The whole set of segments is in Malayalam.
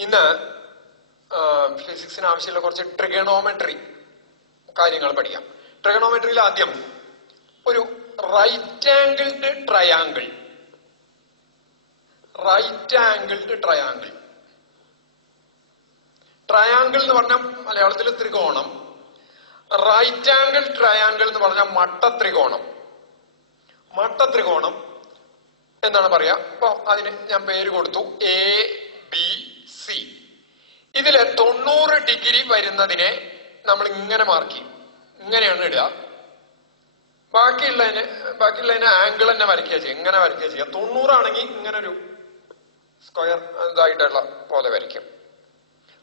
ഇന്ന് ഫിസിക്സിന് ആവശ്യമുള്ള കുറച്ച് ട്രിഗണോമെട്രി കാര്യങ്ങൾ പഠിക്കാം. ട്രിഗണോമെട്രിയിൽ ആദ്യം ഒരു റൈറ്റ് ആംഗിൾഡ് ട്രയാങ്കിൾ. ട്രയാങ്കിൾ എന്ന് പറഞ്ഞാൽ മലയാളത്തിൽ ത്രികോണം. റൈറ്റ് ആംഗിൾ ട്രയാങ്കിൾ എന്ന് പറഞ്ഞാൽ മട്ടത്രികോണം. മട്ടത്രികോണം എന്നാണ് പറയാ. അപ്പൊ അതിന് ഞാൻ പേര് കൊടുത്തു ABC. ഇതില് 90 ഡിഗ്രി വരുന്നതിനെ നമ്മൾ ഇങ്ങനെ മാർക്ക് ചെയ്യും. ഇങ്ങനെയാണ് ഇടുക. ബാക്കിയുള്ളതിനെ ആംഗിൾ തന്നെ വരയ്ക്കുക ചെയ്യുക. ഇങ്ങനെ വരയ്ക്കുക ചെയ്യുക. 90 ആണെങ്കിൽ ഇങ്ങനെ ഒരു സ്ക്വയർ ഇതായിട്ടുള്ള പോലെ വരയ്ക്കും.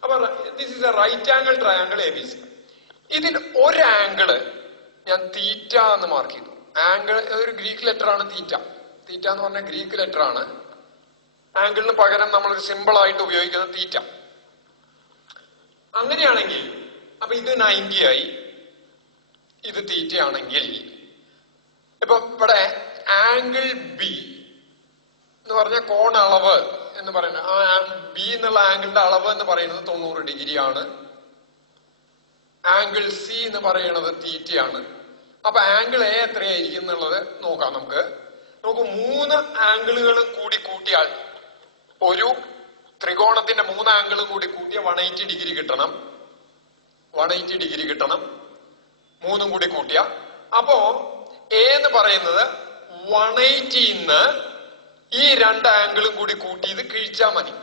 അപ്പൊ this is a right angle triangle ABC. ഇതിൽ ഒരു ആംഗിള് ഞാൻ തീറ്റ എന്ന് മാർക്ക് ചെയ്തു. ആംഗിൾ ഒരു ഗ്രീക്ക് ലെറ്റർ ആണ് തീറ്റ. തീറ്റ എന്ന് പറഞ്ഞ ഗ്രീക്ക് ലെറ്റർ ആണ്. ആംഗിളിന് പകരം നമ്മളൊരു സിമ്പിൾ ആയിട്ട് ഉപയോഗിക്കുന്ന തീറ്റ. അങ്ങനെയാണെങ്കിൽ അപ്പൊ ഇത് 90 ആയി, ഇത് തീറ്റ ആണെങ്കിൽ ഇപ്പൊ ഇവിടെ ആംഗിൾ ബി എന്ന് പറഞ്ഞ കോൺ അളവ് എന്ന് പറയുന്നത്, ആ ബി എന്നുള്ള ആംഗിളിന്റെ അളവ് എന്ന് പറയുന്നത് 90 ഡിഗ്രി ആണ്. ആംഗിൾ സി എന്ന് പറയുന്നത് തീറ്റയാണ്. അപ്പൊ ആംഗിൾ എ എത്രയായിരിക്കും എന്നുള്ളത് നോക്കാം. നമുക്ക് 3 ആംഗിളുകൾ കൂടി കൂട്ടിയാൽ, ഒരു ത്രികോണത്തിന്റെ 3 ആംഗിളും കൂടി കൂട്ടിയ 180 ഡിഗ്രി കിട്ടണം. 180 ഡിഗ്രി കിട്ടണം 3 കൂടി കൂട്ടിയ. അപ്പോ എ എന്ന് പറയുന്നത് 180ന്ന് ഈ 2 ആംഗിളും കൂടി കൂട്ടി ഇത് കിഴിച്ചാൽ മതി.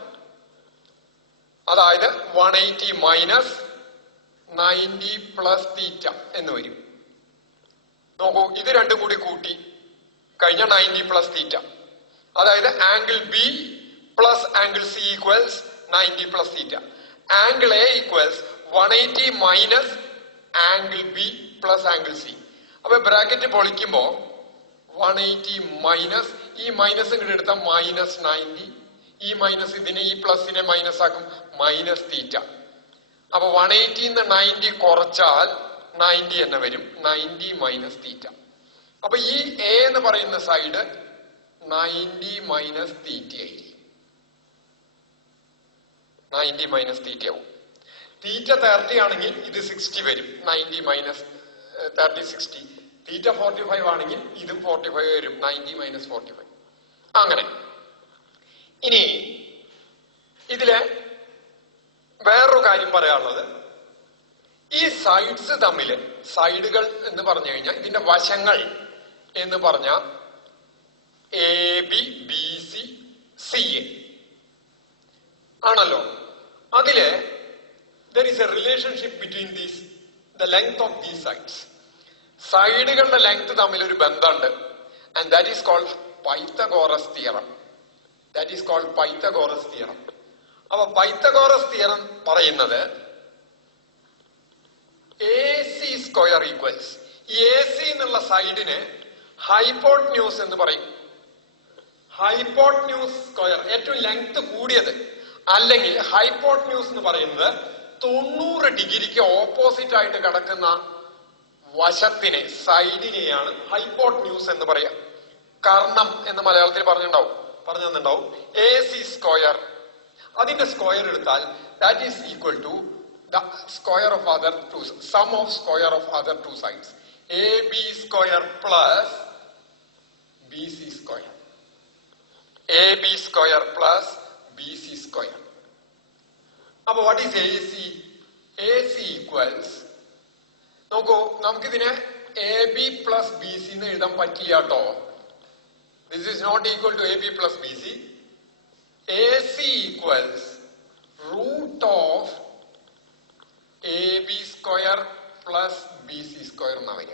അതായത് 180 മൈനസ് 90 പ്ലസ് തീറ്റ എന്ന് വരും. നോക്കൂ, ഇത് രണ്ടും കൂടി കൂട്ടി കഴിഞ്ഞ 90 പ്ലസ് തീറ്റ. അതായത് angle B plus angle C equals 90 plus theta. Angle A equals 180 minus angle B plus angle C. അപ്പൊ ബ്രാക്കറ്റ് പൊളിക്കുമ്പോ 180 മൈനസ്, ഈ മൈനസ് ഇങ്ങോട്ട് എടുത്താൽ മൈനസ് 90, ഈ മൈനസ് ഇതിനെ, ഈ പ്ലസിനെ മൈനസ് ആക്കും, മൈനസ് തീറ്റ. അപ്പൊ 180ന്ന് 90 കുറച്ചാൽ 90 എന്ന് വരും. 90 മൈനസ് തീറ്റ. അപ്പൊ ഈ എ എന്ന് പറയുന്ന സൈഡ് 90 മൈനസ് തീറ്റയായി. 90 മൈനസ് തീറ്റയാവും. തീറ്റ 30 ആണെങ്കിൽ ഇത് 60 വരും. 90 മൈനസ് 30 60. തീറ്റ 45 ആണെങ്കിൽ ഇതും 45 വരും. 90 മൈനസ് 45. അങ്ങനെ. ഇനി ഇതില് വേറൊരു കാര്യം പറയാനുള്ളത്, ഈ സൈഡ്സ് തമ്മില്, സൈഡുകൾ എന്ന് പറഞ്ഞു കഴിഞ്ഞാൽ ഇതിന്റെ വശങ്ങൾ എന്ന് പറഞ്ഞ AB BC CA ആണല്ലോ. അതില് there is a relationship between these, the length of these sides. സൈഡുകളുടെ ലെങ്ത് തമ്മിൽ ഒരു ബന്ധമുണ്ട്. And that is called Pythagoras theorem. That is called Pythagoras theorem. അപ്പൊ പൈത്തഗോറസ് തിയറം പറയുന്നത് AC സ്ക്വയർ ഈക്വൽസ്, ഈ AC എന്നുള്ള സൈഡിന് ഹൈപ്പോട്ന്യൂസ് എന്ന് പറയും. ഹൈപ്പോട്ന്യൂസ് സ്ക്വയർ, ഏറ്റവും ലെങ്ത് കൂടിയത്, അല്ലെങ്കിൽ ഹൈപ്പോട്ന്യൂസ് എന്ന് പറയുന്നത് 90 ഡിഗ്രിക്ക് ഓപ്പോസിറ്റ് ആയിട്ട് കിടക്കുന്ന വശത്തിനെ, സൈഡിനെയാണ് ഹൈപ്പോട്ന്യൂസ് എന്ന് പറയാം. കർണം എന്ന് മലയാളത്തിൽ പറഞ്ഞിട്ടുണ്ടാവും. AC സ്ക്വയർ, അതിന്റെ സ്ക്വയർ എടുത്താൽ that is equal to the square of other two, sum of square of other two sides. AB square plus BC square. AB square plus BC square. അപ്പൊ what is AC? AC equals, നോക്കൂ, നമുക്കിതിനെ AB plus BC എന്ന് എഴുതാൻ പറ്റില്ല കേട്ടോ. This is not equal to AB plus BC. AC equals root of AB square plus BC square എന്നാ വരിക.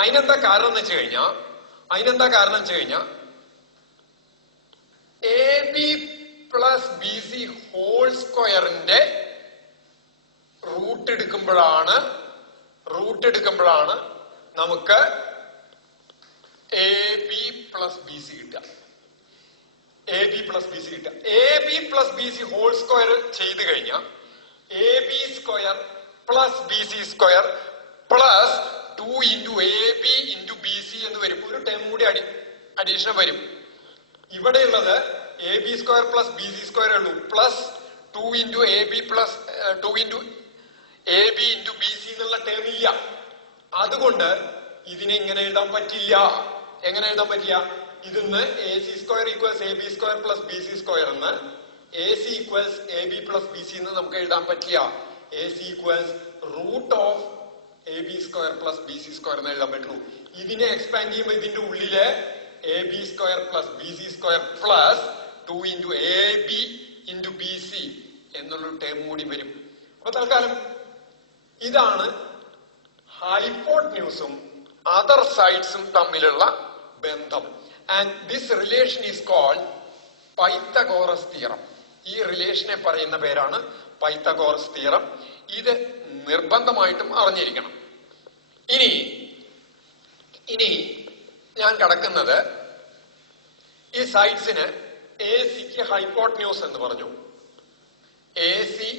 അതിനെന്താ കാരണം എന്ന് വെച്ച് കഴിഞ്ഞാൽ AB പ്ലസ് BC ഹോൾ സ്ക്വയറിന്റെ റൂട്ട് എടുക്കുമ്പോഴാണ് നമുക്ക് AB പ്ലസ് BC കിട്ടുക. AB plus BC whole square ചെയ്ത് കഴിഞ്ഞാൽ AB square plus BC square plus 2 into AB into BC എന്ന് വരും. ഒരു ടേം കൂടി അഡീഷണൽ വരും. ഇവിടെയുള്ളത് A B square plus B C square ഉള്ളൂ, plus 2 into A B plus 2 into A B into B C എന്നുള്ള ടേം ഇല്ല. അതുകൊണ്ട് ഇതിനെ ഇങ്ങനെ എഴുതാൻ പറ്റില്ല. എങ്ങനെ എഴുതാൻ പറ്റില്ല? ഇതിന്ന് A C square equals A B square plus B C square എന്ന് A C equals A B plus B C എന്ന് നമുക്ക് എഴുതാൻ പറ്റില്ല. A C equals root of A B square plus B C square എന്ന് എഴുതാൻ പറ്റുള്ളൂ. ഇതിനെ എക്സ്പാൻഡ് ചെയ്യുമ്പോൾ ഇതിന്റെ ഉള്ളില് A B square plus B C square plus 2 into A B into B C എന്നുള്ളൊരു ടേം കൂടി വരും. അപ്പൊ തൽക്കാലം ഇതാണ് ഹൈപ്പോട്ട്ന്യൂസും അതർ സൈഡ്സും തമ്മിലുള്ള ബന്ധം. And this relation is called Pythagoras theorem. ഈ റിലേഷനെ പറയുന്ന പേരാണ് പൈത്തഗോറസ് തിയറം. ഇത് നിർബന്ധമായിട്ടും അറിഞ്ഞിരിക്കണം. ഇനി ഞാൻ കടക്കുന്നത് ഈ സൈഡ്സിന് എ സിക്ക് ഹൈപ്പോട്ട്ന്യൂസ് എന്ന് പറഞ്ഞു. A C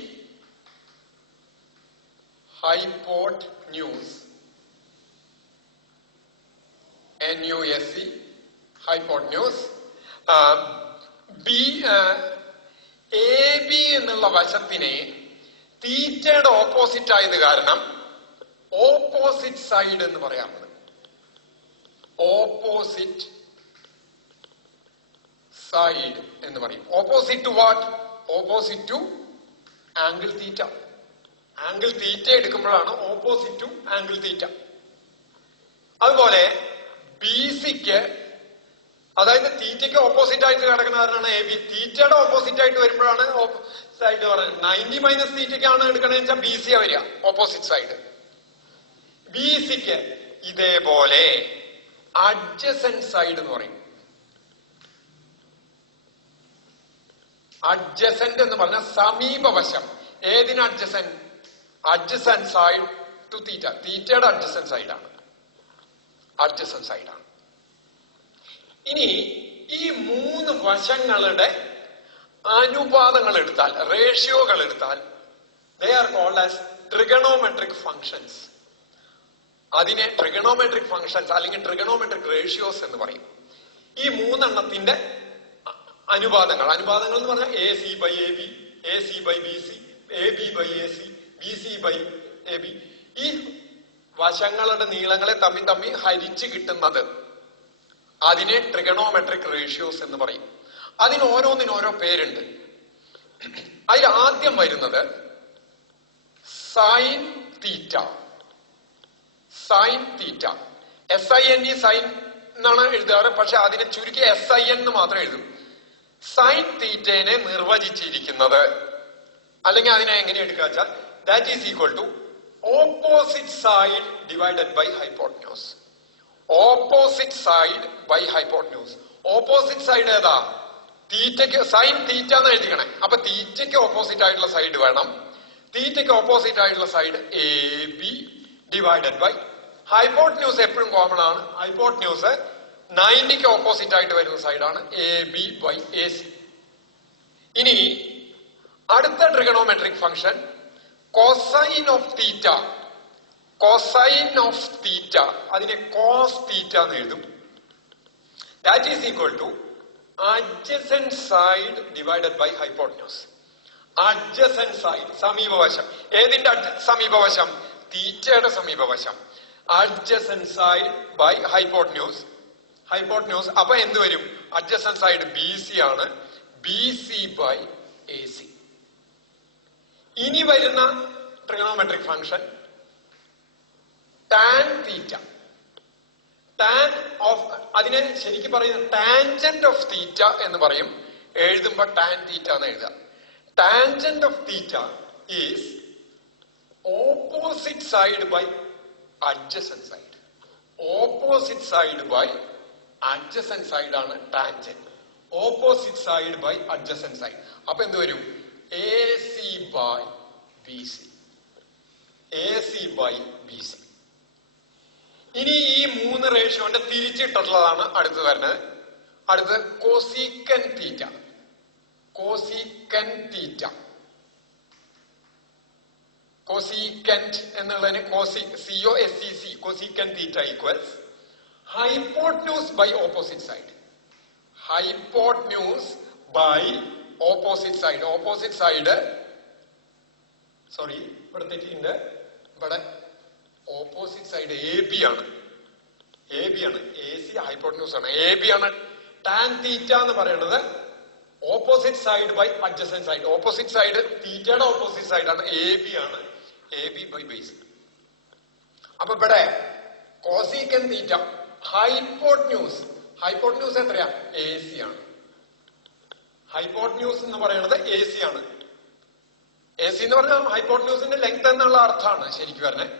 hypotenuse, NUSC hypotenuse. A B എന്നുള്ള വശത്തിനെ തീറ്റയുടെ ഓപ്പോസിറ്റ് ആയത് കാരണം ഓപ്പോസിറ്റ് സൈഡ് എന്ന് പറയാറുണ്ട്. ഓപ്പോസിറ്റ് സൈഡ് എന്ന് പറയും. Opposite to what? Opposite to angle theta. Angle theta എടുക്കുമ്പോഴാണ് ഓപ്പോസിറ്റ് ടു ആംഗിൾ തീറ്റ. അതുപോലെ ബി സിക്ക്, അതായത് തീറ്റയ്ക്ക് ഓപ്പോസിറ്റ് ആയിട്ട് കിടക്കുന്ന കാരണമാണ് എ ബി. തീറ്റയുടെ ഓപ്പോസിറ്റ് ആയിട്ട് വരുമ്പോഴാണ് സൈഡ് പറയുന്നത്. 90 മൈനസ് തീറ്റയ്ക്കാണ് എടുക്കണമെന്ന് വെച്ചാൽ ബി സി വരിക ഓപ്പോസിറ്റ് സൈഡ്. ബി സിക്ക് ഇതേപോലെ അഡ്ജസന്റ് സൈഡ് എന്ന് പറയും. അഡ്ജസന്റ് എന്ന് പറഞ്ഞാൽ സമീപവശം. ഏതിന് അഡ്ജസന്റ്? അഡ്ജസന്റ് സൈഡ് ടു തീറ്റ. തീറ്റയുടെ അഡ്ജസന്റ് സൈഡാണ്. അഡ്ജസന്റ് സൈഡാണ്. ഇനി ഈ 3 വശങ്ങളുടെ അനുപാതങ്ങൾ എടുത്താൽ, റേഷ്യോകൾ എടുത്താൽ, they are called as trigonometric functions. അതിനെ ട്രിഗണോമെട്രിക് ഫങ്ഷൻസ് അല്ലെങ്കിൽ ട്രിഗണോമെട്രിക് റേഷ്യോസ് എന്ന് പറയും. ഈ 3 എണ്ണത്തിന്റെ അനുപാതങ്ങൾ എന്ന് പറഞ്ഞാൽ A C by A B, A C by B C, A B by A C, B C by A B. ഈ വശങ്ങളുടെ നീളങ്ങളെ തമ്മിൽ ഹരിച്ച് കിട്ടുന്നത് അതിനെ ട്രിഗണോമെട്രിക് റേഷ്യോസ് എന്ന് പറയും. അതിന് ഓരോന്നിനും ഓരോ പേരുണ്ട്. അതിൽ ആദ്യം വരുന്നത് sine theta. Sine theta, SINE sine എന്നാണ് എഴുതാറ്. പക്ഷെ അതിനെ ചുരുക്കി SIN എന്ന് മാത്രം എഴുതും. സൈൻ തീറ്റനെ നിർവചിച്ചിരിക്കുന്നത്, അല്ലെങ്കിൽ അതിനെ എങ്ങനെ എടുക്കുക വെച്ചാൽ, that is equal to opposite side divided by hypotenuse. Opposite side by hypotenuse. Opposite side ഏതാ? തീറ്റയ്ക്ക് സൈൻ തീറ്റ എന്ന് എഴുതിക്കണേ. അപ്പൊ തീറ്റയ്ക്ക് ഓപ്പോസിറ്റ് ആയിട്ടുള്ള സൈഡ് വേണം. തീറ്റയ്ക്ക് ഓപ്പോസിറ്റ് ആയിട്ടുള്ള side A B divided by hypotenuse. എപ്പോഴും കോമൺ ആണ്. ഹൈപ്പോട്ട്ന്യൂസ് 90ക്ക് ഓപ്പോസിറ്റ് ആയിട്ട് വരുന്ന സൈഡാണ് A B by A C. ഇനി അടുത്ത trigonometric function cosine of theta. Cosine of theta, അതിനെ കോസ് തീറ്റ എന്ന് എഴുതും. That is equal to adjacent side divided by hypotenuse. Adjacent side, സമീപവശം. ഏതിന്റെ സമീപവശം? തീറ്റയുടെ സമീപവശം. Adjacent side by hypotenuse. Hypotenuse. അപ്പൊ എന്ത് വരും? അഡ്ജസന്റ് സൈഡ് ബി സി ആണ്. B C by A C. ഇനി വരുന്ന trigonometric function tan theta. Tan of, അതിനെ ശരിക്കും പറയുന്നത് ടാൻജന്റ് ഓഫ് തീറ്റ എന്ന് പറയും. എഴുതുമ്പോ ടാൻ തീറ്റ എന്ന് എഴുതുക. Tangent of theta is opposite side by adjacent side. Opposite side by adjacent side ആണ് tangent. Opposite side by adjacent side. അപ്പൊ എന്ത് വരും? A C by B C. A C by B C. ഇനി ഈ 3 റേഷ്യോന്റെ തിരിച്ചിട്ടുള്ളതാണ് അടുത്ത് വരുന്നത്. അടുത്ത് കോസിക്കൻ തീറ്റ. കോസിക്കൻ തീറ്റ. കോസിക്കന്റ് എന്നുള്ളതിന് COSEC, cosecant theta equals hypotenuse by opposite side. Hypotenuse by opposite side. Opposite side sorry ഇവിടെ തെറ്റിണ്ട്. ഇവിടെ ഓപ്പോസിറ്റ് സൈഡ് എ ബി ആണ്. എ ബി ആണ്. എ സി ഹൈപ്പോട്ടന്യൂസ് ആണ്. എ ബി ആണ്. ടാൻ തീറ്റ എന്ന് പറയുന്നത് opposite side by adjacent side. Opposite side തീറ്റയുടെ ഓപ്പോസിറ്റ് സൈഡ് ആണ്. എ ബി ആണ്. A B by base. അപ്പൊ ഇവിടെ കോസിക്കൻ തീറ്റ ഹൈപ്പോട്ടന്യൂസ്. ഹൈപ്പോട്ടന്യൂസ് എത്രയാ? എ സി ആണ്. ഹൈപ്പോട്ടന്യൂസ് എന്ന് പറയുന്നത് എ സി ആണ്. എ സി എന്ന് പറഞ്ഞാൽ ഹൈപ്പോട്ടന്യൂസിന്റെ ലെങ്ത് എന്നുള്ള അർത്ഥമാണ് ശരിക്കും പറഞ്ഞത്.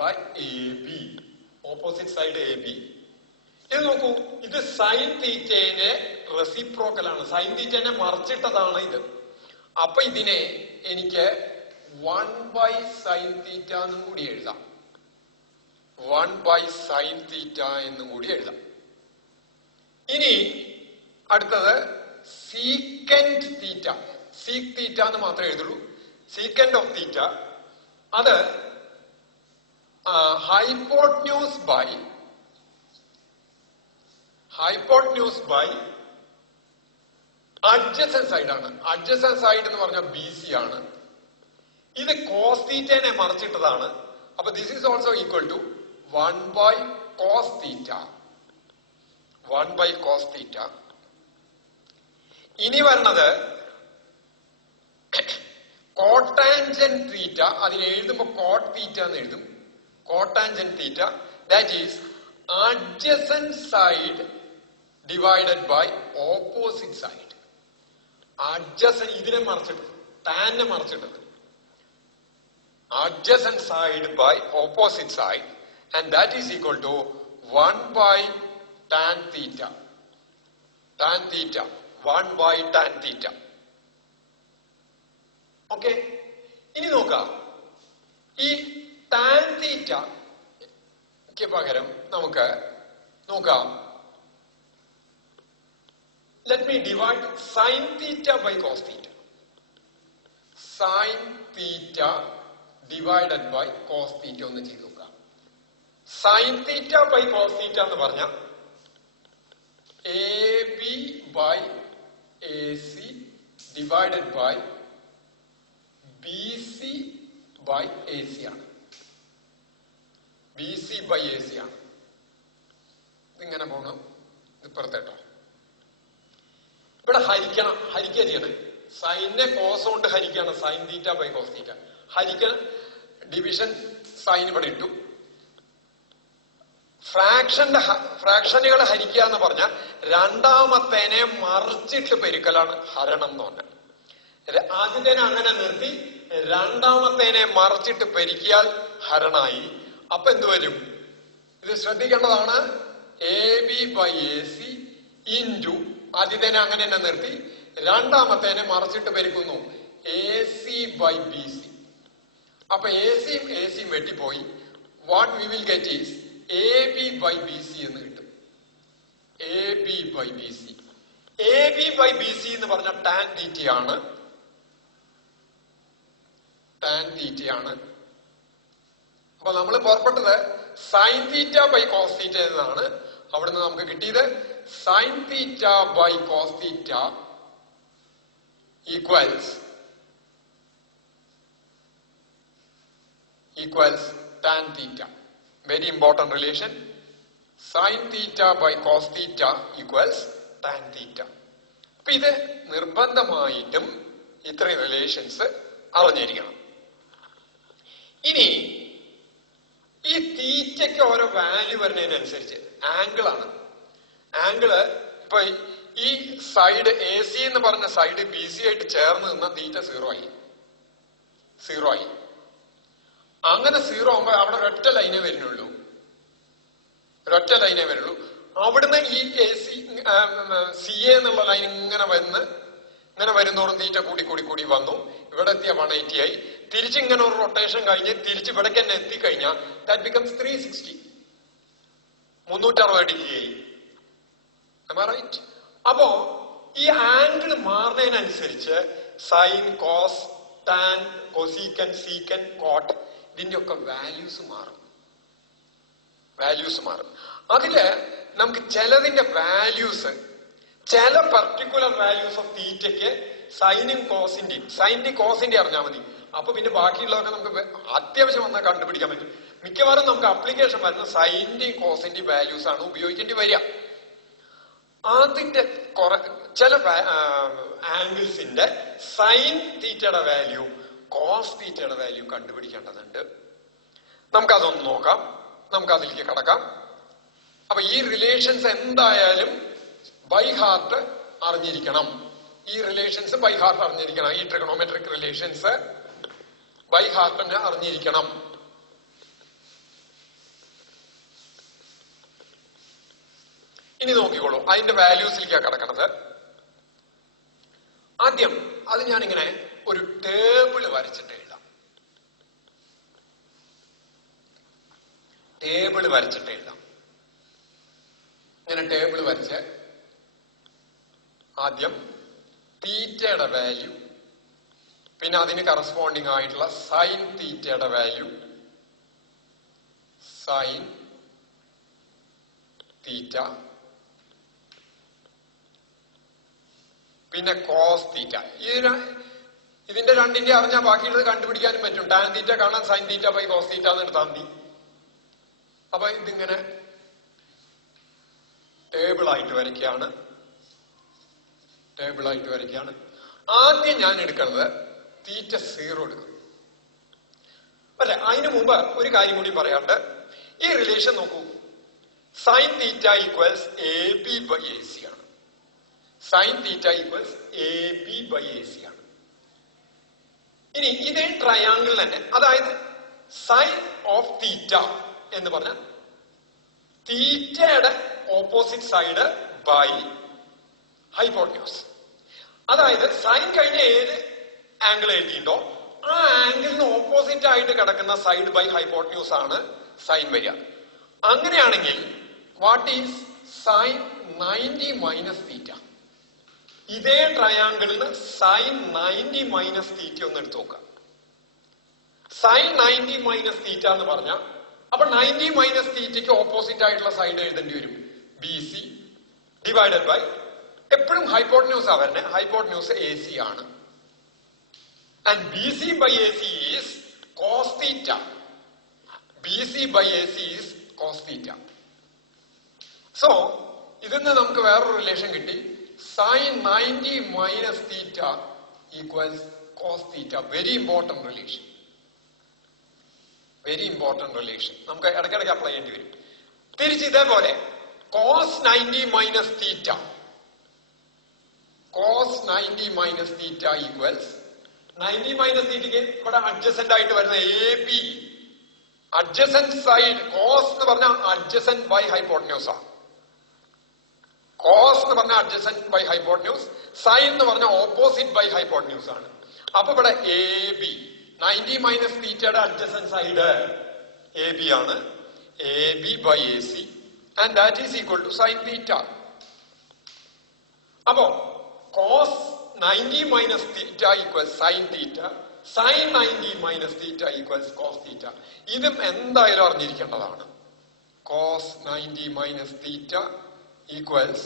By A B, opposite side A B. ഇത് നോക്കൂ, ഇത് സൈൻ തീറ്റേന്റെ റെസിപ്രോക്കൽ ആണ്. സൈൻ തീറ്റേനെ മറിച്ചിട്ടതാണ് ഇത്. അപ്പൊ ഇതിനെ എനിക്ക് 1 സൈൻ തീറ്റ എന്നും കൂടി എഴുതാം. 1 സൈൻ തീറ്റ എന്നും കൂടി എഴുതാം. ഇനി അടുത്തത് സീക്കൻഡ് തീറ്റ. സീക് തീറ്റ എന്ന് മാത്രമേ എഴുതുള്ളൂ. സീക്കൻഡ് ഓഫ് തീറ്റ അത് ഹൈപ്പോട്ടന്യൂസ് ബൈ അഡ്ജസന്റ് സൈഡ് ആണ്. അഡ്ജസന്റ് സൈഡ് എന്ന് പറഞ്ഞാൽ ബി സി ആണ്. ഇത് കോസ് തീറ്റനെ മറിച്ചിട്ടതാണ്. അപ്പൊ this is also equal to 1 cos theta. 1 cos theta. ഇനി വരണത് കോട്ടാൻജന്റ് തീറ്റ. അതിന് എഴുതുമ്പോ കോട്ട് തീറ്റ എന്ന് എഴുതും. Cotangent theta that is adjacent side divided by opposite side. Adjacent ഇതിനെ മറിച്ചിട്ടത്, ടാനെ മറിച്ചിട്ടത്. adjacent side by opposite side, and that is equal to 1 tan theta. Tan theta. 1 tan theta. Okay. ഇനി നോക്കാം, ഈ ടാൻ തീറ്റയ്ക്ക് പകരം നമുക്ക് നോക്കാം, let me divide sin theta by cos theta. Sin theta divided by cos theta ഒന്ന് ചെയ്ത് നോക്കാം. Sin theta by cos theta എന്ന് പറഞ്ഞാൽ AB by AC divided by BC by AC ആണ്. BC by AC ആണ്. ഇതിങ്ങനെ പോകണം. ഇത് പുറത്തേട്ടോ. ഇവിടെ ഹരിക്കുക ചെയ്യണേ. സൈനെ കോസ് കൊണ്ട് ഹരിക്കുകയാണ്. Sine theta by cos theta. ഹരിക്കൽ ഡിവിഷൻ സൈൻ ഇവിടെ ഇട്ടു. ഫ്രാക്ഷനുകൾ ഹരിക്കുക എന്ന് പറഞ്ഞാൽ രണ്ടാമത്തേനെ മറിച്ചിട്ട് പെരുക്കലാണ് ഹരണം എന്ന് പറഞ്ഞാൽ. ആദ്യത്തേനെ അങ്ങനെ നിർത്തി രണ്ടാമത്തേനെ മറിച്ചിട്ട് പെരുക്കിയാൽ ഹരണായി. അപ്പൊ എന്ത് വരും? ഇത് ശ്രദ്ധിക്കേണ്ടതാണ്. A B by A C into ആദ്യത്തേനെ അങ്ങനെ തന്നെ നിർത്തി രണ്ടാമത്തേനെ മറിച്ചിട്ട് പെരുക്കുന്നു A C by B C. അപ്പൊ എ സിയും വെട്ടിപ്പോയി. What we will get is A B by B C എന്ന് കിട്ടും. A B by B C. A B by B C എന്ന് പറഞ്ഞ ടാൻ തീറ്റയാണ്. ടാൻ തീറ്റയാണ്. അപ്പൊ നമ്മൾ പുറപ്പെട്ടത് sine theta by cos theta എന്നാണ്. അവിടുന്ന് നമുക്ക് കിട്ടിയത് sine theta by cos theta equals tan theta. Very important relation. Sin theta by cos theta equals tan theta. അപ്പൊ ഇത് നിർബന്ധമായിട്ടും ഇത്രയും റിലേഷൻസ് അറിഞ്ഞിരിക്കണം. ഇനി ഈ തീറ്റയ്ക്ക് ഓരോ വാല്യൂ വരുന്നതിനനുസരിച്ച് ആംഗിളാണ്. ആംഗിള് ഇപ്പൊ ഈ സൈഡ് എ സി എന്ന് പറഞ്ഞ സൈഡ് ബി സി ആയിട്ട് ചേർന്ന് നിന്ന തീറ്റ സീറോ ആയി. അങ്ങനെ സീറോ ആകുമ്പോ അവിടെ ഒരൊറ്റ ലൈനേ വരുന്നുള്ളൂ. അവിടുന്ന് ഈ എ സി എ എന്നുള്ള ലൈൻ ഇങ്ങനെ വരുന്നോറും തീറ്റ കൂടി വന്നു. ഇവിടെ എത്തിയ 180 ആയി. തിരിച്ചിങ്ങനെ ഒരു റൊട്ടേഷൻ കഴിഞ്ഞ് തിരിച്ച് ഇവിടേക്ക് തന്നെ എത്തിക്കഴിഞ്ഞാൽ ദാറ്റ് ബിക്കംസ് 360. 360 ഡിഗ്രിയായി. റൈറ്റ്? അപ്പോ ഈ ആംഗിൾ മാറുന്നതിനനുസരിച്ച് sine, cos, tan, cosecant, secant, cot ഇതിന്റെ ഒക്കെ വാല്യൂസ് മാറും. അതില് നമുക്ക് ചിലതിന്റെ വാല്യൂസ് ചില പർട്ടിക്കുലർ വാല്യൂസ് ഓഫ് തീറ്റയ്ക്ക് സൈനും കോസിന്റെ അറിഞ്ഞാൽ മതി. അപ്പൊ പിന്നെ ബാക്കിയുള്ളതൊക്കെ നമുക്ക് അത്യാവശ്യം വന്നാൽ കണ്ടുപിടിക്കാൻ പറ്റും. മിക്കവാറും നമുക്ക് അപ്ലിക്കേഷൻ വരുന്ന സൈന്റെയും കോസിന്റെയും വാല്യൂസ് ആണ് ഉപയോഗിക്കേണ്ടി വരിക. അതിന്റെ ചില ആംഗിൾസിന്റെ സൈൻ തീറ്റയുടെ വാല്യൂ കോസ് തീറ്റയുടെ വാല്യൂ കണ്ടുപിടിക്കേണ്ടതുണ്ട്. നമുക്കതൊന്ന് നോക്കാം. നമുക്ക് അതിലേക്ക് കടക്കാം. അപ്പൊ ഈ റിലേഷൻസ് എന്തായാലും ബൈ ഹാർട്ട് അറിഞ്ഞിരിക്കണം. ഈ റിലേഷൻസ് ബൈ ഹാർട്ട് അറിഞ്ഞിരിക്കണം. ഈ ട്രിഗണോമെട്രിക് റിലേഷൻസ് ബൈ ഹാർട്ട് തന്നെ അറിഞ്ഞിരിക്കണം. ഇനി നോക്കിക്കോളൂ, അതിന്റെ വാല്യൂസിലേക്കാണ് കിടക്കണത്. ആദ്യം അത് ഞാനിങ്ങനെ ഒരു ടേബിള് വരച്ചിട്ട് എഴുതാം. ഇങ്ങനെ ടേബിള് വരച്ച് ആദ്യം തീറ്റയുടെ വാല്യൂ, പിന്നെ അതിന് കറസ്പോണ്ടിങ് ആയിട്ടുള്ള സൈൻ തീറ്റയുടെ വാല്യൂ, സൈൻ തീറ്റ, പിന്നെ കോസ് തീറ്റ. ഇതിന്റെ രണ്ടിന്റെ അറിഞ്ഞാൽ ബാക്കിയുള്ളത് കണ്ടുപിടിക്കാനും പറ്റും. ടാൻ തീറ്റ കാണാൻ sine theta by cos theta എന്ന് എടുത്താൽ മതി. അപ്പൊ ഇതിങ്ങനെ ടേബിളായിട്ട് വരയ്ക്കുകയാണ്. ആദ്യം ഞാൻ എടുക്കുന്നത് തീറ്റ 0 എടുക്കും. അല്ലെ, അതിനു മുമ്പ് ഒരു കാര്യം കൂടി പറയാണ്ട്, ഈ റിലേഷൻ നോക്കൂ. Sine theta equals A B by A C ആണ്. Sine theta equals A B by A C ആണ്. ഇനി ഇതേ ട്രയാങ്കിൾ തന്നെ, അതായത് സൈൻ ഓഫ് തീറ്റ എന്ന് പറഞ്ഞാൽ തീറ്റയുടെ ഓപ്പോസിറ്റ് സൈഡ് ബൈ ഹൈപ്പോട്ടന്യൂസ്. അതായത് സൈൻ കഴിഞ്ഞ ഏത് ആംഗിൾ എഴുതിയിട്ടുണ്ടോ ആ ആംഗിളിന് ഓപ്പോസിറ്റ് ആയിട്ട് കിടക്കുന്ന സൈഡ് ബൈ ഹൈപ്പോട്ടന്യൂസ് ആണ് സൈൻ വരിക. അങ്ങനെയാണെങ്കിൽ what is sign 90 minus theta? ഇതേ ട്രയാങ്കിളിന് സൈൻ 90 മൈനസ് തീറ്റ ഒന്ന് എടുത്തു നോക്കാം. സൈൻ 90 മൈനസ് തീറ്റ എന്ന് പറഞ്ഞാൽ അപ്പൊ 90 മൈനസ് തീറ്റയ്ക്ക് ഓപ്പോസിറ്റ് ആയിട്ടുള്ള സൈഡ് എഴുതേണ്ടി വരും ബി സി ഡിവൈഡഡ് ബൈ, എപ്പോഴും ഹൈപ്പോട്ടന്യൂസ് അവരുടെ ഹൈപ്പോട്ടന്യൂസ് എ സി ആണ്. And B C by A C is cos theta. BC by AC is cos theta. So, ഇതിന്ന് നമുക്ക് വേറൊരു റിലേഷൻ കിട്ടി. Sin 90 minus theta equals cos theta. Very important relation. Very important relation. നമുക്ക് ഇടയ്ക്കിടയ്ക്ക് അപ്ലൈ ചെയ്യേണ്ടി വരും. തിരിച്ച് ഇതേപോലെ cos 90 minus theta. Cos 90 minus theta equals 90 minus theta ഇവിടെ adjacent ആയിട്ട് വരുന്ന AB. Adjacent side cos എന്ന് പറഞ്ഞാൽ adjacent by hypotenuse ആണ്. Cos എന്ന് പറഞ്ഞാൽ adjacent by hypotenuse, sin എന്ന് പറഞ്ഞാൽ opposite by hypotenuse ആണ്. അപ്പൊ ഇവിടെ AB 90 minus theta adjacent side AB ആണ്. AB by AC and that is equal to sin theta. അപ്പോ cos 90 minus theta equals sin theta. Sin 90 minus theta equals cos theta. ഇതും എന്തായാലും അറിഞ്ഞിരിക്കേണ്ടതാണ്. Cos 90 minus theta equals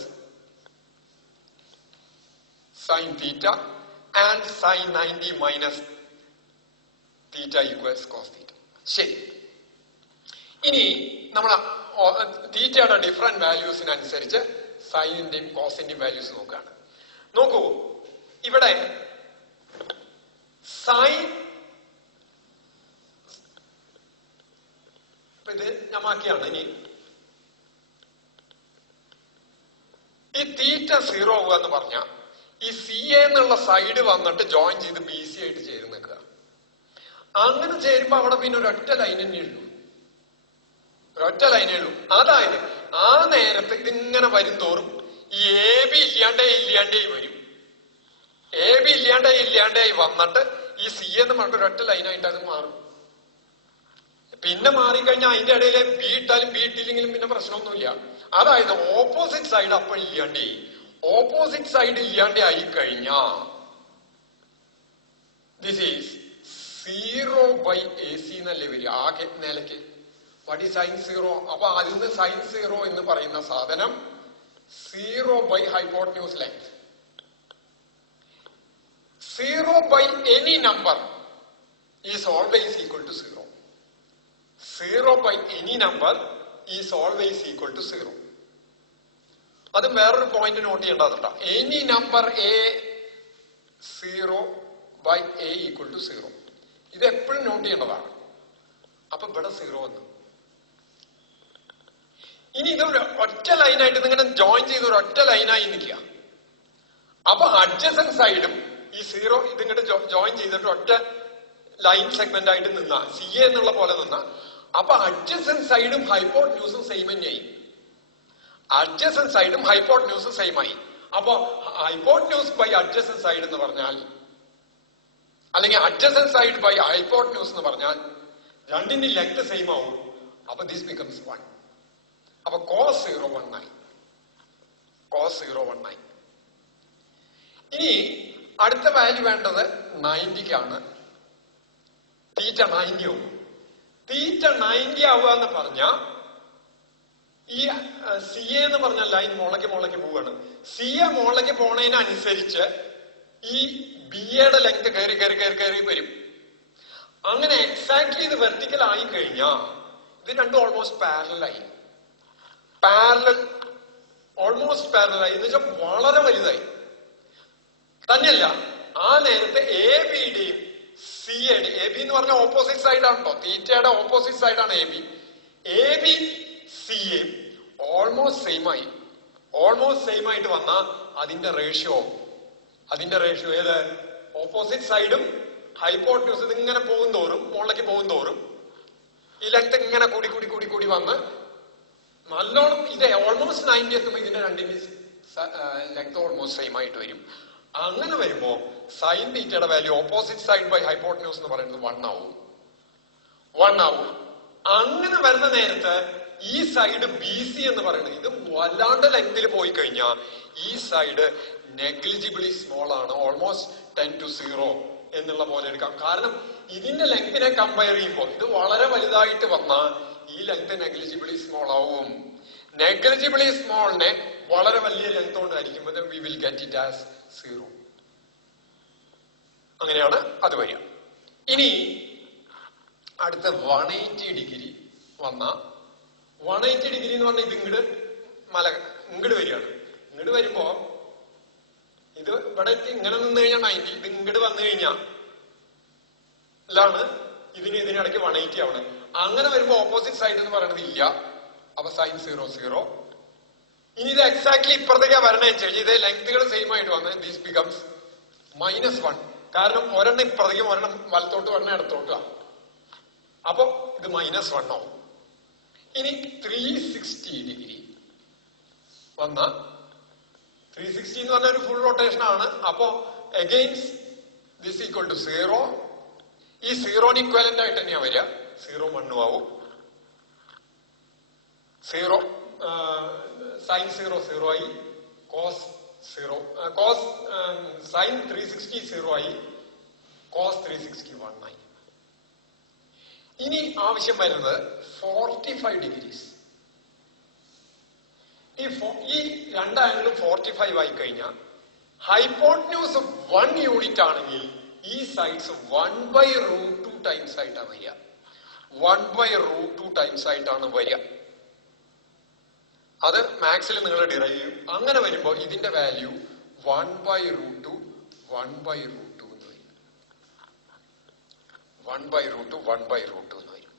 sin theta and sin 90 minus theta equals cos theta. ശരി, ഇനി നമ്മൾ തീറ്റയുടെ ഡിഫറെന്റ് വാല്യൂസിനനുസരിച്ച് സൈനിന്റെയും കോസിന്റെയും വാല്യൂസ് നോക്കുകയാണ്. നോക്കൂ, ഇവിടെ സൈൻ, ഇത് ഞാൻ മാറ്റിയാണ്. ഇനി ഈ തീറ്റ 0 ആവുക എന്ന് പറഞ്ഞ ഈ സി എന്നുള്ള സൈഡ് വന്നിട്ട് ജോയിൻ ചെയ്ത് ബി സി ആയിട്ട് ചേർന്ന് നിൽക്കുക. അങ്ങനെ ചേരുമ്പോ അവിടെ പിന്നെ ഒരൊറ്റ ലൈൻ തന്നെ ഉള്ളൂ, ഒരൊറ്റ ലൈനേ ഉള്ളൂ. അതായത് ആ നേരത്ത് ഇതിങ്ങനെ വരും തോറും ഈ എ ബി ഇല്ലാണ്ടേ വരും. എ ബി ഇല്ലാണ്ടേ വന്നിട്ട് ഈ സി എന്ന് പറഞ്ഞിട്ട് ഒരൊറ്റ ലൈനായിട്ട് അത് മാറും. പിന്നെ മാറിക്കഴിഞ്ഞാൽ അതിന്റെ ഇടയിൽ ബി ഇട്ടാലും ബി ഇട്ടില്ലെങ്കിലും പിന്നെ പ്രശ്നമൊന്നുമില്ല. അതായത് ഓപ്പോസിറ്റ് സൈഡ് അപ്പോൾ ഇല്ലാണ്ടേ, ഓപ്പോസിറ്റ് സൈഡ് ഇല്ലാണ്ടേ ആയി കഴിഞ്ഞാ ദിസ് ഈസ് 0 by AC എന്നല്ലേ വരിക ആകെ നിലയ്ക്ക്. വാട്ട് ഈ സൈൻ 0? അപ്പൊ അതിൽ നിന്ന് സൈൻ 0 എന്ന് പറയുന്ന സാധനം 0 by hypotenuse length. 0 by any number is always equal to 0. 0 by any number is always equal to 0. അത് വേറൊരു പോയിന്റ് നോട്ട് ചെയ്യേണ്ടതുണ്ടോ? Any number A 0 by a equal to 0. ഇത് എപ്പോഴും നോട്ട് ചെയ്യേണ്ടതാണ്. അപ്പൊ ഇവിടെ 0 വന്നു. ഇനി ഇത് ഒറ്റ ലൈനായിട്ട് ഇതിങ്ങനെ ജോയിൻ ചെയ്ത് ഒരു ഒറ്റ ലൈനായി നിൽക്കുക. അപ്പൊ അഡ്ജസന്റ് സൈഡും ഈ 0 ഇതിങ്ങോട്ട് ജോയിൻ ചെയ്തിട്ട് ഒറ്റ ലൈൻ സെഗ്മെന്റ് ആയിട്ട് നിന്ന സി എ എന്നുള്ള പോലെ നിന്ന അപ്പൊ അഡ്ജസന്റ് സൈഡും ഹൈപ്പോട്ട്ന്യൂസും സെയിം തന്നെയായി. അഡ്ജസന്റ് സൈഡും ഹൈപ്പോട്ട്ന്യൂസും സെയിം ആയി. അപ്പൊ ഹൈപ്പോട്ട്ന്യൂസ് ബൈ അഡ്ജസന്റ് സൈഡ് എന്ന് പറഞ്ഞാൽ, അല്ലെങ്കിൽ അഡ്ജസന്റ് സൈഡ് ബൈ ഹൈപ്പോട്ട്ന്യൂസ് എന്ന് പറഞ്ഞാൽ രണ്ടിന്റെ ലെങ്ത് സെയിം ആവും. അപ്പൊ ദിസ് ബിക്കംസ് 1. അപ്പൊ cos 0 1 ആയി. cos 0 1 ആയി. ഇനി അടുത്ത വാല്യൂ വേണ്ടത് 90ക്കാണ്. തീറ്റ 90 ആവും. തീറ്റ 90 ആവുക എന്ന് പറഞ്ഞ ഈ സി എ എന്ന് പറഞ്ഞ ലൈൻ മുളയ്ക്ക് പോവുകയാണ്. സി എ മുളയ്ക്ക് പോണതിനനുസരിച്ച് ഈ ബി എയുടെ ലെങ്ത് കയറി വരും. അങ്ങനെ എക്സാക്ട്ലി ഇത് വെർട്ടിക്കൽ ആയി കഴിഞ്ഞാൽ ഇത് രണ്ടും ഓൾമോസ്റ്റ് പാരലായി. ഓൾമോസ്റ്റ് പാരലായി എന്ന് വെച്ചാൽ വളരെ വലുതായി. തന്നെയല്ല, ആ നേരത്തെ എ ബിയുടെയും സി എയുടെ, എ ബി എന്ന് പറഞ്ഞ ഓപ്പോസിറ്റ് സൈഡാണോ, തീറ്റയുടെ ഓപ്പോസിറ്റ് സൈഡാണ് A B. A B C A almost same ആയി. ഓൾമോസ്റ്റ് സെയിം ആയിട്ട് വന്നാൽ അതിന്റെ റേഷ്യോ ഏത്, ഓപ്പോസിറ്റ് സൈഡും ഹൈപ്പോട്ട്ന്യൂസ് ഇതിങ്ങനെ പോകുന്തോറും മുകളിലേക്ക് പോകുന്തോറും ഈ ലെങ്ത് ഇങ്ങനെ കൂടി വന്ന് നല്ലോണം ഇത് ഓൾമോസ്റ്റ് 90 എത്തുമ്പോൾ ഇതിന്റെ രണ്ടിന്റെ ലെങ്ത് ഓൾമോസ്റ്റ് സെയിം ആയിട്ട് വരും. അങ്ങനെ വരുമ്പോ സൈൻ തീറ്റയുടെ value opposite side by hypotenuse എന്ന് പറയുന്നത് 1 ആവും. അങ്ങനെ വരുന്ന നേരത്ത് ഈ സൈഡ് ബി സി എന്ന് പറയുന്നത് ഇത് വല്ലാണ്ട് ലെങ്തിൽ പോയി കഴിഞ്ഞാൽ ഈ സൈഡ് നെഗ്ലിജിബിളി സ്മോൾ ആണ്. ഓൾമോസ്റ്റ് 10 to 0 എന്നുള്ള പോലെ എടുക്കാം. കാരണം ഇതിന്റെ ലെങ്തിനെ കമ്പയർ ചെയ്യുമ്പോൾ ഇത് വളരെ വലുതായിട്ട് വന്നാൽ ഈ ലെങ്ത് നെഗ്ലിജിബിളി സ്മോൾ ആവും. നെഗ്ലിജിബിളി സ്മോളിനെ വളരെ വലിയ ലെങ്ത് കൊണ്ടായിരിക്കും V will get it as 0. അങ്ങനെയാണ് അത് വരിക. ഇനി അടുത്ത 180 ഡിഗ്രി വന്ന 180 ഡിഗ്രി എന്ന് പറഞ്ഞാൽ ഇത് ഇങ്ങോട്ട് വരികയാണ്. ഇങ്ങോട്ട് വരുമ്പോ ഇത് ഇവിടെ ഇങ്ങനെ നിന്ന് കഴിഞ്ഞാൽ 90, ഇത് ഇങ്ങോട്ട് വന്നു കഴിഞ്ഞാൽ ഇതിനിടയ്ക്ക് 180 ആവണേ. അങ്ങനെ വരുമ്പോ ഓപ്പോസിറ്റ് സൈഡ് എന്ന് പറയുന്നത് ഇല്ല. അപ്പൊ സൈൻ 0 0. ഇനി ഇത് എക്സാക്ട്ലി ഇപ്പുറത്തേക്കാ വരണനുസരിച്ച് ഇത് ലെങ്തുകൾ സെയിം ആയിട്ട് വന്ന് ദിസ് ബിക്കംസ് -1. കാരണം ഒരെണ്ണം ഇപ്പുറത്തേക്കും ഒരെണ്ണം വലത്തോട്ട് ഒരെണ്ണം ഇടത്തോട്ടാ. അപ്പൊ ഇത് -1 ആവും. ഇനി 360 ഡിഗ്രി വന്ന 360 എന്ന് പറഞ്ഞ ഒരു ഫുൾ റൊട്ടേഷൻ ആണ്. അപ്പോ അഗെയിൻസ്റ്റ് ദിസ് ഈക്വൽ ടു 0. ഈ 0ന് ഇക്വലന്റ് ആയിട്ട് തന്നെയാ വരിക. 0 1 ആവും. 0 സൈൻ 0 0 ആയി. കോസ് സൈൻ 360 0 ആയി. കോസ് 360 1 ആയി. ഇനി ആവശ്യം വരുന്നത് 45 ഡിഗ്രീസ്. ഈ രണ്ട് ആംഗിളും 45 ആയി കഴിഞ്ഞാൽ ഹൈപ്പോട്ട്ന്യൂസ് 1 യൂണിറ്റ് ആണെങ്കിൽ ഈ സൈഡ്സ് 1/√2 ടൈംസ് ആയിട്ടാണ് വരിക. 1/√2 ടൈംസ് ആയിട്ടാണ് വരിക. അത് മാത്സിൽ നിങ്ങൾ ഡിറൈവ് ചെയ്യും. അങ്ങനെ വരുമ്പോൾ ഇതിന്റെ വാല്യൂ 1/√2 എന്ന് വരും. 1/√2 എന്ന് വരും.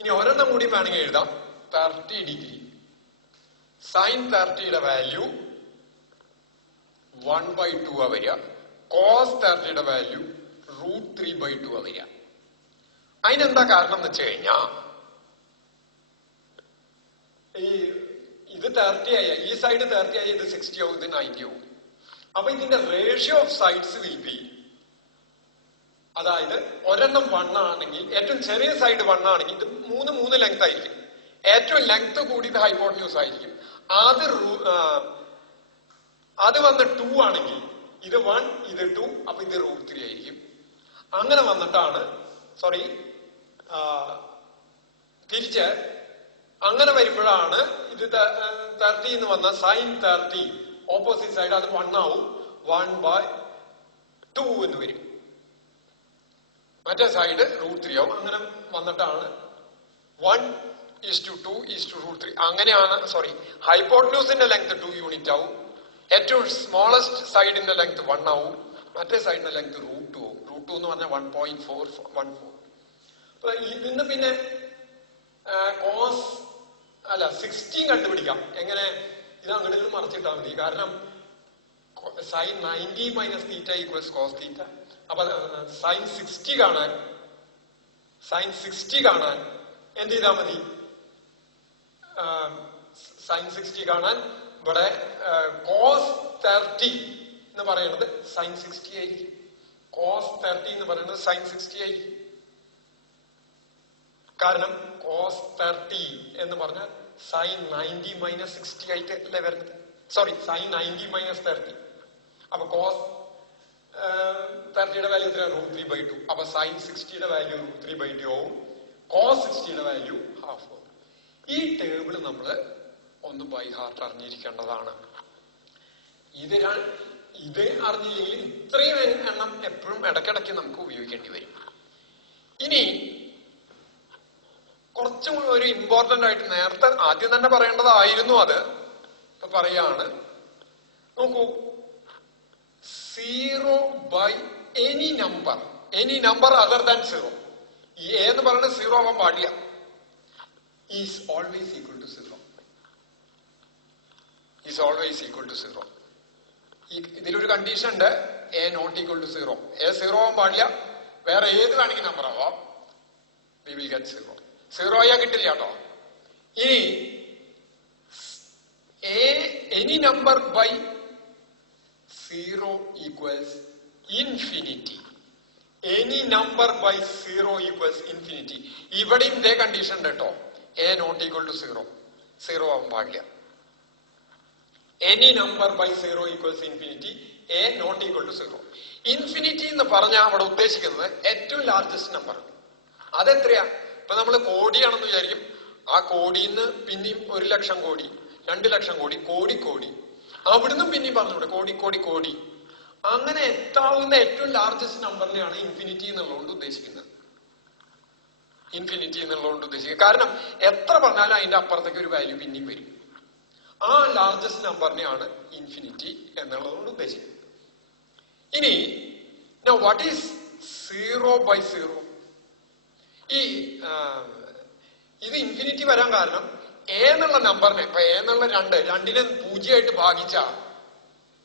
ഇനി ഒരെണ്ണം കൂടി വേണമെങ്കിൽ എഴുതാം. 30 ഡിഗ്രി സൈൻ 30യുടെ വാല്യൂ 1/2 വരിക. കോസ് 30യുടെ വാല്യൂ √3/2 വരിക. അതിനെന്താ കാരണം എന്ന് വെച്ച് കഴിഞ്ഞാ ഇത് 30 ആയ ഈ സൈഡ് 30 ആയി, ഇത് 60 ആവും, ഇത് 90 ആവും. അപ്പൊ ഇതിന്റെ ratio of sides will be, അതായത് ഒരെണ്ണം 1 ആണെങ്കിൽ ഏറ്റവും ചെറിയ സൈഡ് 1 ആണെങ്കിൽ ഇത് 3 ലെങ്ത് ആയിരിക്കും. ഏറ്റവും ലെങ്ത് കൂടിയത് ഹൈപ്പോട്ട്ന്യൂസ് ആയിരിക്കും. അത് വന്ന് 2 ആണെങ്കിൽ ഇത് 1 ഇത് 2, അപ്പൊ ഇത് √3 ആയിരിക്കും. അങ്ങനെ വന്നിട്ടാണ് തിരിച്ച് അങ്ങനെ വരുമ്പോഴാണ് ഇത് 30 എന്ന് വന്ന sin 30 ഓപ്പോസിറ്റ് സൈഡ് അത് 1 ആവും. 1/2 എന്ന് വരും. മറ്റേ സൈഡ് √3 ആവും. അങ്ങനെ വന്നിട്ടാണ് 1:2:√3 അങ്ങനെയാണ്. സോറി, ഹൈപ്പോട്ടന്യൂസിന്റെ ലെങ്ത് 2 യൂണിറ്റ് ആവും. ഏറ്റവും സ്മോളസ്റ്റ് സൈഡിന്റെ ലെങ്ത് 1 ആവും. മറ്റേ സൈഡിന്റെ ലെങ്ത് √2 ആവും. √2 എന്ന് പറഞ്ഞാൽ 1.414. അപ്പൊ ഇതിന്ന് പിന്നെ കോസ് 16 കണ്ടുപിടിക്കാം. എങ്ങനെ? ഇത് അങ്ങോട്ട് മറിച്ചിട്ടാൽ മതി. കാരണം sin 90 - θ = cos θ. അപ്പൊ sin 60 കാണാൻ എന്ത് ചെയ്താൽ മതി? sin 60 കാണാൻ ഇവിടെ cos 30 എന്ന് പറയുന്നത് sin 60 ആയിരിക്കും. cos 30 എന്ന് പറയുന്നത് sin 60 ആയിരിക്കും. കാരണം cos 30 എന്ന് പറഞ്ഞാൽ sin 90 - 60 ആയിട്ട് അല്ലേ വരുന്നത്. Sorry, sin 90 - 30. അപ്പൊ cos 30യുടെ വാല്യൂ എത്ര? √3/2. അപ്പൊ sin 60യുടെ വാല്യൂ √3/2 ആവും. cos 60യുടെ വാല്യൂ ഹാഫ് ആവും. ഈ ടേബിള് നമ്മൾ ഒന്ന് ബൈ ഹാർട്ട് അറിഞ്ഞിരിക്കേണ്ടതാണ്. ഇത് അറിഞ്ഞില്ലെങ്കിൽ ഇത്രയും എണ്ണം എപ്പോഴും ഇടയ്ക്കിടയ്ക്ക് നമുക്ക് ഉപയോഗിക്കേണ്ടി വരും. ഇനി കുറച്ചും ഒരു ഇമ്പോർട്ടന്റ് ആയിട്ട് നേരത്തെ ആദ്യം തന്നെ പറയേണ്ടതായിരുന്നു, അത് ഇപ്പൊ പറയാണ്. നോക്കൂ, 0/any number other than 0. ഈ a എന്ന് പറയുന്നത് 0 ആവാൻ പാടില്ല. Is always equal to 0. Is always equal to 0. ഇതിലൊരു കണ്ടീഷൻ ഉണ്ട്, a not equal to 0. a 0 ആവാൻ പാടില്ല. വേറെ ഏത് വേണമെങ്കിൽ നമ്പർ ആവാം. we will get 0. 0 ആയാൽ കിട്ടില്ല കേട്ടോ. ഇനി any number by 0 equals infinity. Any number by 0 equals infinity. ഇവിടെയും ഇതേ കണ്ടീഷൻ ഉണ്ട് കേട്ടോ. a not equal to 0. 0 ആവാൻ പാടില്ല. Any number by 0 equals infinity. a not equal to 0. Infinity എന്ന് പറഞ്ഞാൽ അവിടെ ഉദ്ദേശിക്കുന്നത് ഏറ്റവും ലാർജസ്റ്റ് നമ്പർ. അതെത്രയാ? ഇപ്പൊ നമ്മൾ കോടിയാണെന്ന് വിചാരിക്കും. ആ കോടിന്ന് പിന്നെയും 1,00,000 കോടി, 2,00,000 കോടി, കോടി. അവിടുന്ന് പിന്നെയും പറഞ്ഞൂടെ കോടി. അങ്ങനെ എത്താവുന്ന ഏറ്റവും ലാർജസ്റ്റ് നമ്പറിനെയാണ് ഇൻഫിനിറ്റി എന്നുള്ളതുകൊണ്ട് ഉദ്ദേശിക്കുന്നത്. കാരണം എത്ര പറഞ്ഞാലും അതിന്റെ അപ്പുറത്തേക്ക് ഒരു വാല്യൂ പിന്നെയും വരും. ആ ലാർജസ്റ്റ് നമ്പറിനെയാണ് ഇൻഫിനിറ്റി എന്നുള്ളതുകൊണ്ട് ഉദ്ദേശിക്കുന്നത്. ഇനി വാട്ട് ഈസ് 0/0? ഇത് ഇൻഫിനിറ്റി വരാൻ കാരണം a എന്നുള്ള നമ്പറിനെ, ഇപ്പൊ a എന്നുള്ള 2നെ 0 ആയിട്ട് ഭാഗിച്ചാ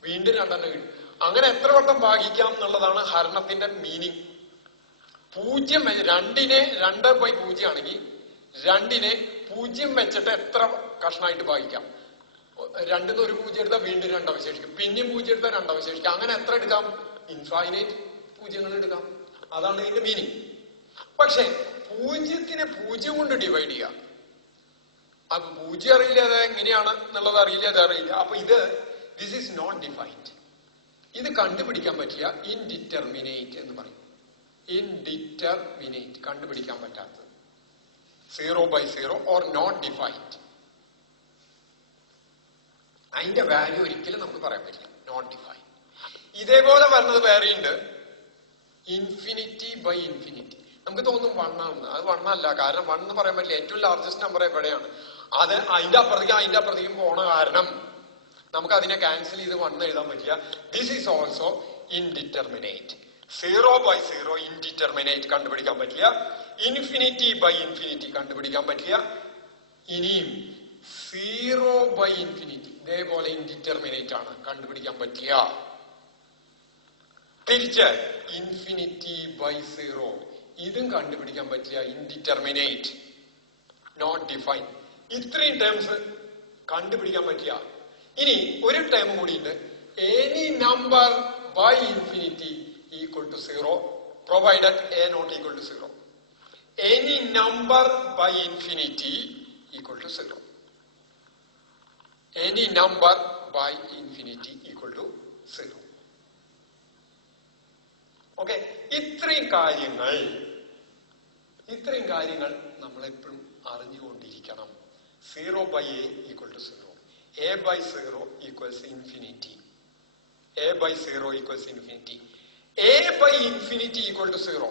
വീണ്ടും 2 തന്നെ കിട്ടും. അങ്ങനെ എത്ര വട്ടം ഭാഗിക്കാം എന്നുള്ളതാണ് ഹരണത്തിന്റെ മീനിങ്. 0 2നെ 2/0 ആണെങ്കിൽ 2നെ 0 വെച്ചിട്ട് എത്ര കഷ്ണമായിട്ട് ഭാഗിക്കാം? 2ന് ഒരു 0 എടുത്താൽ വീണ്ടും 2 അവശേഷിക്കും. പിന്നെയും 0 എടുത്താൽ 2 അവശേഷിക്കും. അങ്ങനെ എത്ര എടുക്കാം? ഇൻഫൈനൈറ്റ് 0 എടുക്കാം. അതാണ് ഇതിന്റെ മീനിങ്. പക്ഷെ 0നെ 0 കൊണ്ട് ഡിവൈഡ് ചെയ്യാം. അപ്പൊ 0 അറിയില്ല, അത് എങ്ങനെയാണ് എന്നുള്ളത് അറിയില്ല, അത് അറിയില്ല. അപ്പൊ ദിസ് ഈസ് നോട്ട് ഡിഫൈൻഡ്. ഇത് കണ്ടുപിടിക്കാൻ പറ്റില്ല. ഇൻഡിറ്റർമിനേറ്റ് എന്ന് പറയും. ഇൻഡിറ്റർമിനേറ്റ്, കണ്ടുപിടിക്കാൻ പറ്റാത്തത്. 0/0 ഓർ നോട്ട് ഡിഫൈൻഡ്. അതിന്റെ വാല്യൂ ഒരിക്കലും നമുക്ക് പറയാൻ പറ്റില്ല. Not defined. ഇതേപോലെ വരുന്നത് വേറെയുണ്ട്, ഇൻഫിനിറ്റി/ഇൻഫിനിറ്റി. നമുക്ക് തോന്നും 1 ആണെന്ന്. അത് 1 അല്ല. കാരണം 1 എന്ന് പറയാൻ പറ്റില്ല. ഏറ്റവും ലാർജസ്റ്റ് നമ്പർ എവിടെയാണ്? അത് അതിന്റെ അപ്പുറത്തേക്കും പോണ കാരണം നമുക്ക് അതിനെ ക്യാൻസൽ ചെയ്ത് 1 എഴുതാൻ പറ്റില്ല. This is also indeterminate. 0/0 indeterminate, കണ്ടുപിടിക്കാൻ പറ്റില്ല. ഇൻഫിനിറ്റി/ഇൻഫിനിറ്റി കണ്ടുപിടിക്കാൻ പറ്റില്ല. ഇനിയും 0/∞ ഇതേപോലെ ഇൻഡിറ്റർമിനേറ്റ് ആണ്, കണ്ടുപിടിക്കാൻ പറ്റില്ല. തിരിച്ച് ഇൻഫിനിറ്റി/0 ഇതും കണ്ടുപിടിക്കാൻ പറ്റില്ല. Indeterminate, not define. ഇത്രയും ടേംസ് കണ്ടുപിടിക്കാൻ പറ്റില്ല. ഇനി ഒരു ടേം കൂടിയുണ്ട്, any number by infinity equal to 0 provided a not equal to 0. Any number by infinity equal to 0. Any number by infinity equal to 0. Okay, ഇത്രയും കാര്യങ്ങൾ നമ്മളെപ്പോഴും അറിഞ്ഞുകൊണ്ടിരിക്കണം. 0/a equal to 0, A by 0 equals infinity. A by 0 equals infinity. A by infinity equal to 0.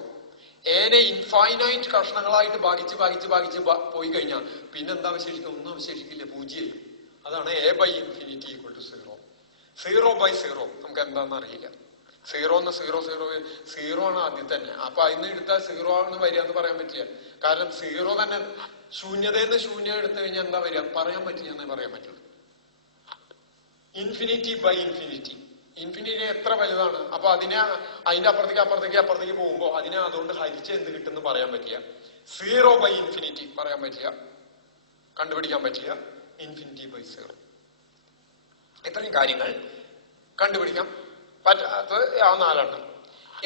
Any infinite കഷ്ണങ്ങളായിട്ട് ഭാഗിച്ച് പോയി കഴിഞ്ഞാൽ പിന്നെന്താ അവശേഷിക്കുക? ഒന്നും അവശേഷിക്കില്ല, പൂജ്യം. അതാണ് A by infinity equal to 0. 0 by 0 നമുക്ക് എന്താണെന്ന് അറിയില്ല. 0 ആണ് ആദ്യം തന്നെ. അപ്പൊ അതിന് എടുത്താൽ 0 ആണെന്ന് വരിക എന്ന് പറയാൻ പറ്റില്ല. കാരണം 0 തന്നെ ശൂന്യതയെന്ന് ശൂന്യം എടുത്തു കഴിഞ്ഞാൽ എന്താ വരിക പറയാൻ പറ്റില്ല എന്നേ പറയാൻ പറ്റുള്ളൂ. Infinity by infinity. ഇൻഫിനിറ്റി എത്ര വലുതാണ്? അപ്പൊ അതിന്റെ അപ്പുറത്തേക്ക് പോകുമ്പോ അതിനെ അതുകൊണ്ട് ഹരിച്ച് എന്ത് കിട്ടുമെന്ന് പറയാൻ പറ്റില്ല. 0 ബൈ ഇൻഫിനിറ്റി പറയാൻ പറ്റില്ല, കണ്ടുപിടിക്കാൻ പറ്റില്ല. ഇൻഫിനിറ്റി ബൈ 0 ഇത്രയും കാര്യങ്ങൾ കണ്ടുപിടിക്കാം പറ്റാത്ത 4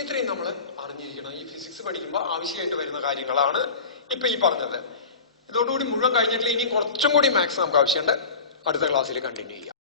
ഇത്രയും നമ്മൾ അറിഞ്ഞിരിക്കണം. ഈ ഫിസിക്സ് പഠിക്കുമ്പോൾ ആവശ്യമായിട്ട് വരുന്ന കാര്യങ്ങളാണ് ഇപ്പൊ ഈ പറഞ്ഞത്. ഇതോടുകൂടി മുഴുവൻ കഴിഞ്ഞിട്ടില്ല. ഇനി കുറച്ചും കൂടി മാത്സ് നമുക്ക് ആവശ്യമുണ്ട്. അടുത്ത ക്ലാസ്സിൽ കണ്ടിന്യൂ ചെയ്യാം.